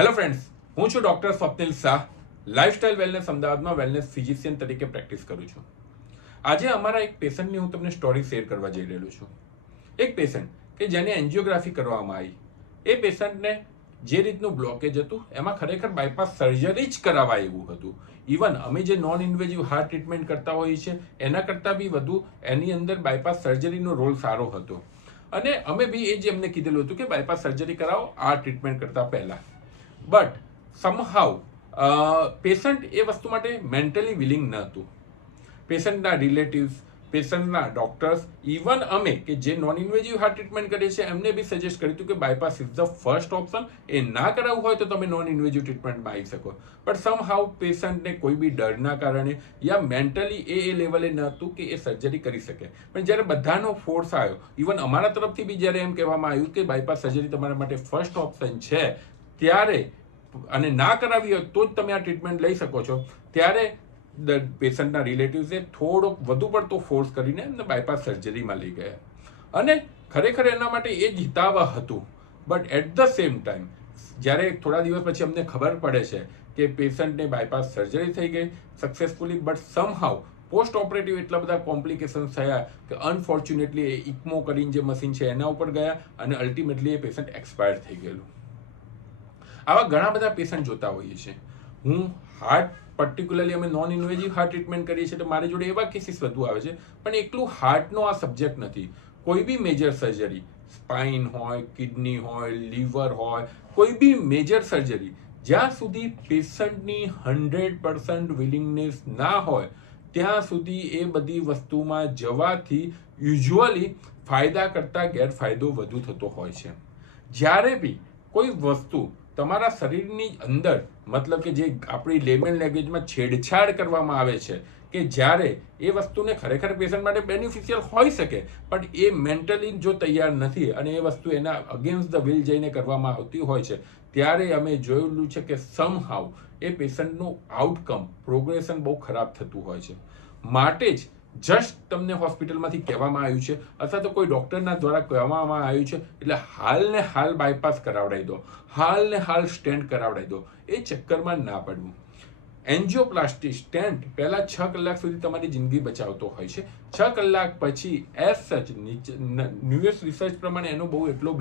Hello friends, હું છું doctor Swapnil Shah. Lifestyle wellness અમદાવાદમાં વેલનેસ ફિઝિશિયન તરીકે પ્રેક્ટિસ કરું છું. આજે અમારા એક પેશન્ટની હું તમને સ્ટોરી શેર કરવા જઈ રહેલો છું. એક પેશન્ટ કે જેને એન્જિયોગ્રાફી કરવામાં આવી, એ પેશન્ટને જે રીતનું બ્લોકેજ હતું એમાં ખરેખર બાયપાસ સર્જરી જ કરાવવા એવું હતું. ઇવન અમે જે નોન ઇન્વેઝિવ હાર્ટ ટ્રીટમેન્ટ કરતા હોઈએ છીએ એના કરતાં બી વધુ એની અંદર બાયપાસ સર્જરીનો રોલ સારો હતો. અને અમે બી એ જ એમને કીધેલું હતું કે બાયપાસ સર્જરી કરાવો આ ટ્રીટમેન્ટ કરતાં પહેલાં. બટ સમહાઉ પેશન્ટ એ વસ્તુ માટે મેન્ટલી વિલિંગ ન હતું. પેશન્ટના રિલેટિવ્સ, પેશન્ટના ડોક્ટર્સ, ઇવન અમે કે જે નોન ઇન્વેઝિવ હાર્ટ ટ્રીટમેન્ટ કરીએ છીએ એમને બી સજેસ્ટ કર્યું હતું કે bypass is the first option. એ ના કરાવવું હોય તો તમે નોન ઇન્વેઝિવ ટ્રીટમેન્ટમાં આવી શકો. બટ સમહાઉ પેશન્ટને કોઈ બી ડરના કારણે યા મેન્ટલી એ લેવલે ન હતું કે એ સર્જરી કરી શકે. પણ જ્યારે બધાનો ફોર્સ આવ્યો, ઇવન અમારા તરફથી બી જ્યારે એમ કહેવામાં આવ્યું કે બાયપાસ સર્જરી તમારા માટે ફર્સ્ટ ઓપ્શન છે, ત્યારે અને ના કરાવી હોય તો જ તમે આ ટ્રીટમેન્ટ લઈ શકો છો, ત્યારે પેશન્ટના રિલેટિવ્સે થોડોક વધુ પડતો ફોર્સ કરીને એમને બાયપાસ સર્જરીમાં લઈ ગયા. અને ખરેખર એના માટે એ જ હિતાવહ હતું. But at the same time જ્યારે થોડા દિવસ પછી અમને ખબર પડે છે કે પેશન્ટને બાયપાસ સર્જરી થઈ ગઈ સક્સેસફુલી, બટ સમહાઉ પોસ્ટ ઓપરેટિવ એટલા બધા કોમ્પ્લિકેશન્સ થયા કે અનફોર્ચ્યુનેટલી એ ઇકમો કરીને જે મશીન છે એના ઉપર ગયા અને અલ્ટિમેટલી એ પેશન્ટ એક્સપાયર થઈ ગયેલું. આવા ઘણા બધા પેશન્ટ જોતા હોઈએ છીએ. હું હાર્ટ પર્ટિક્યુલરલી અમે નોન ઇન્વેઝિવ હાર્ટ ટ્રીટમેન્ટ કરીએ છીએ તો મારી જોડે એવા કેસીસ વધુ આવે છે. પણ એકલું હાર્ટનો આ સબ્જેક્ટ નથી. કોઈ બી મેજર સર્જરી, સ્પાઇન હોય, કિડની હોય, લીવર હોય, કોઈ બી મેજર સર્જરી, જ્યાં સુધી પેશન્ટની 100% વિલિંગનેસ ના હોય ત્યાં સુધી એ બધી વસ્તુમાં જવાથી યુઝ્યુઅલી ફાયદા કરતાં ગેરફાયદો વધુ થતો હોય છે. જ્યારે બી કોઈ વસ્તુ તમારા શરીરની અંદર, મતલબ કે જે આપણી લેમેન લેંગ્વેજમાં છેડછાડ કરવામાં આવે છે, કે જ્યારે એ વસ્તુને ખરેખર પેશન્ટ માટે બેનિફિશિયલ હોઈ શકે પણ એ મેન્ટલી જો તૈયાર નથી અને એ વસ્તુ એના અગેન્સ્ટ ધ વિલ જઈને કરવામાં આવતી હોય છે, ત્યારે અમે જોયેલું છે કે સમહાઉ એ પેશન્ટનું આઉટકમ, પ્રોગ્રેશન બહુ ખરાબ થતું હોય છે. માટે જ જસ્ટ તમને હોસ્પિટલમાંથી કહેવામાં આવ્યું છે અથવા તો કોઈ ડૉક્ટરના દ્વારા કહેવામાં આવ્યું છે એટલે હાલ ને હાલ બાયપાસ કરાવડાવી દો, હાલ ને હાલ સ્ટેન્ટ કરાવડાવી દો, એ ચક્કરમાં ના પડવું. એન્જિયોપ્લાસ્ટી સ્ટેન્ટ પહેલાં 6 કલાક સુધી તમારી જિંદગી બચાવતો હોય છે. 6 કલાક પછી એઝ સચ ન્યુએસ્ટ રિસર્ચ પ્રમાણે એનો બહુ એટલો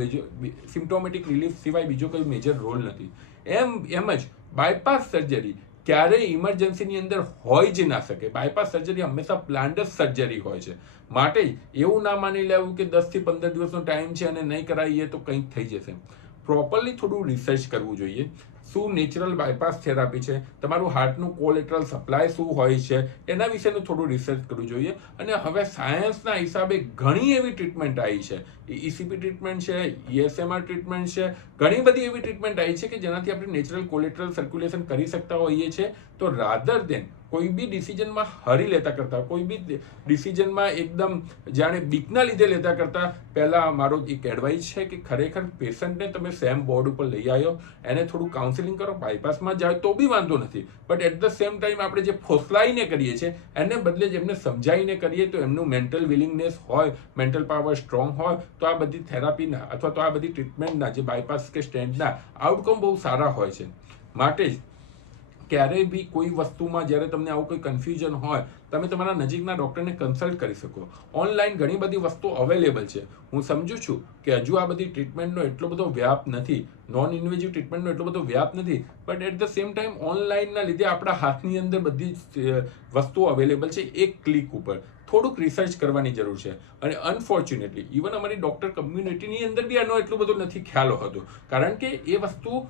સિમ્પ્ટોમેટિક રિલીફ સિવાય બીજો કોઈ મેજર રોલ નથી. એમ જ બાયપાસ સર્જરી ક્યારેય ઇમરજન્સીની અંદર હોય જ ના શકે. બાયપાસ સર્જરી હંમેશા પ્લાન્ડ સર્જરી હોય છે. માટે એવું ના માની લેવું કે 10 થી 15 દિવસનો ટાઈમ છે અને નહીં કરાવીએ તો કંઈક થઈ જશે. પ્રોપરલી થોડું રિસર્ચ કરવું જોઈએ. શું નેચરલ બાયપાસ થેરાપી છે, તમારું હાર્ટનું કોલેટરલ સપ્લાય શું હોય છે, એના વિશેનું થોડું રિસર્ચ કરવું જોઈએ. અને હવે સાયન્સના હિસાબે ઘણી એવી ટ્રીટમેન્ટ આવી છે. ECP ટ્રીટમેન્ટ છે, ESMR ટ્રીટમેન્ટ છે, ઘણી બધી એવી ટ્રીટમેન્ટ આવી છે કે જેનાથી આપણે નેચરલ કોલેટરલ સર્ક્યુલેશન કરી શકતા હોઈએ છીએ. તો રાધર દેન કોઈ બી ડિસિઝનમાં હરી લેતા કરતાં, કોઈ બી ડિસિઝનમાં એકદમ જાણે બીકના લીધે લેતા કરતાં પહેલાં મારો એક એડવાઇસ છે કે ખરેખર પેશન્ટને તમે સેમ બોર્ડ ઉપર લઈ આવ્યો, એને થોડું કાઉન્સેલિંગ કરો. બાયપાસમાં જાય તો બી વાંધો નથી, but at the same time આપણે જે ફોસલાઈને કરીએ છીએ એને બદલે જ એમને સમજાવીને કરીએ તો એમનું મેન્ટલ વિલિંગનેસ હોય, મેન્ટલ પાવર સ્ટ્રોંગ હોય તો આ બધી થેરાપીના અથવા તો આ બધી ટ્રીટમેન્ટના જે બાયપાસ કે સ્ટેન્ટના આઉટકમ બહુ સારા હોય છે. માટે જ ક્યારેય બી કોઈ વસ્તુમાં જ્યારે તમને આવું કોઈ કન્ફ્યુઝન હોય તમે તમારા નજીકના ડૉક્ટરને કન્સલ્ટ કરી શકો. ઓનલાઈન ઘણી બધી વસ્તુઓ અવેલેબલ છે. હું સમજુ છું કે હજુ આ બધી ટ્રીટમેન્ટનો એટલો બધો વ્યાપ નથી, નોન ઇન્વેઝિવ ટ્રીટમેન્ટનો એટલો બધો વ્યાપ નથી, but at the same time ઓનલાઈનના લીધે આપણા હાથની અંદર બધી વસ્તુઓ અવેલેબલ છે. એક ક્લિક ઉપર થોડુંક રિસર્ચ કરવાની જરૂર છે. અને અનફોર્ચ્યુનેટલી ઇવન અમારી ડૉક્ટર કમ્યુનિટીની અંદર બી આનો એટલો બધો નથી ખ્યાલ હતો, કારણ કે એ વસ્તુ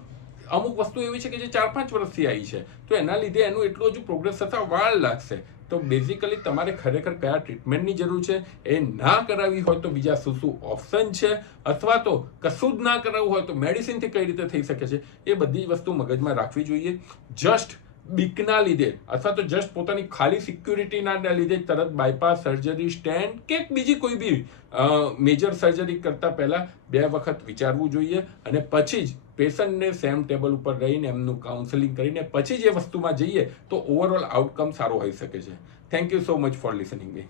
અમુક વસ્તુ એવી છે કે જે 4-5 વર્ષથી આવી છે, તો એના લીધે એનું એટલું હજુ પ્રોગ્રેસ થતા વાર લાગશે. તો બેઝિકલી તમારે ખરેખર કયા ટ્રીટમેન્ટની જરૂર છે, એ ના કરાવવી હોય તો બીજા શું ઓપ્શન છે, અથવા તો કશું જ ના કરાવવું હોય તો મેડિસિનથી કઈ રીતે થઈ શકે છે, એ બધી જ વસ્તુ મગજમાં રાખવી જોઈએ. જસ્ટ બીકના લીધે અથવા તો જસ્ટ પોતાની ખાલી સિક્યુરિટીના લીધે તરત બાયપાસ સર્જરી, સ્ટેન્ટ કે બીજી કોઈ બી મેજર સર્જરી કરતાં પહેલાં 2 વખત વિચારવું જોઈએ. અને પછી જ પેશન્ટને સેમ ટેબલ ઉપર રહીને એમનું કાઉન્સેલિંગ કરીને પછી જ એ વસ્તુમાં જઈએ તો ઓવરઓલ આઉટકમ સારો હોઈ શકે છે. Thank you so much for listening me.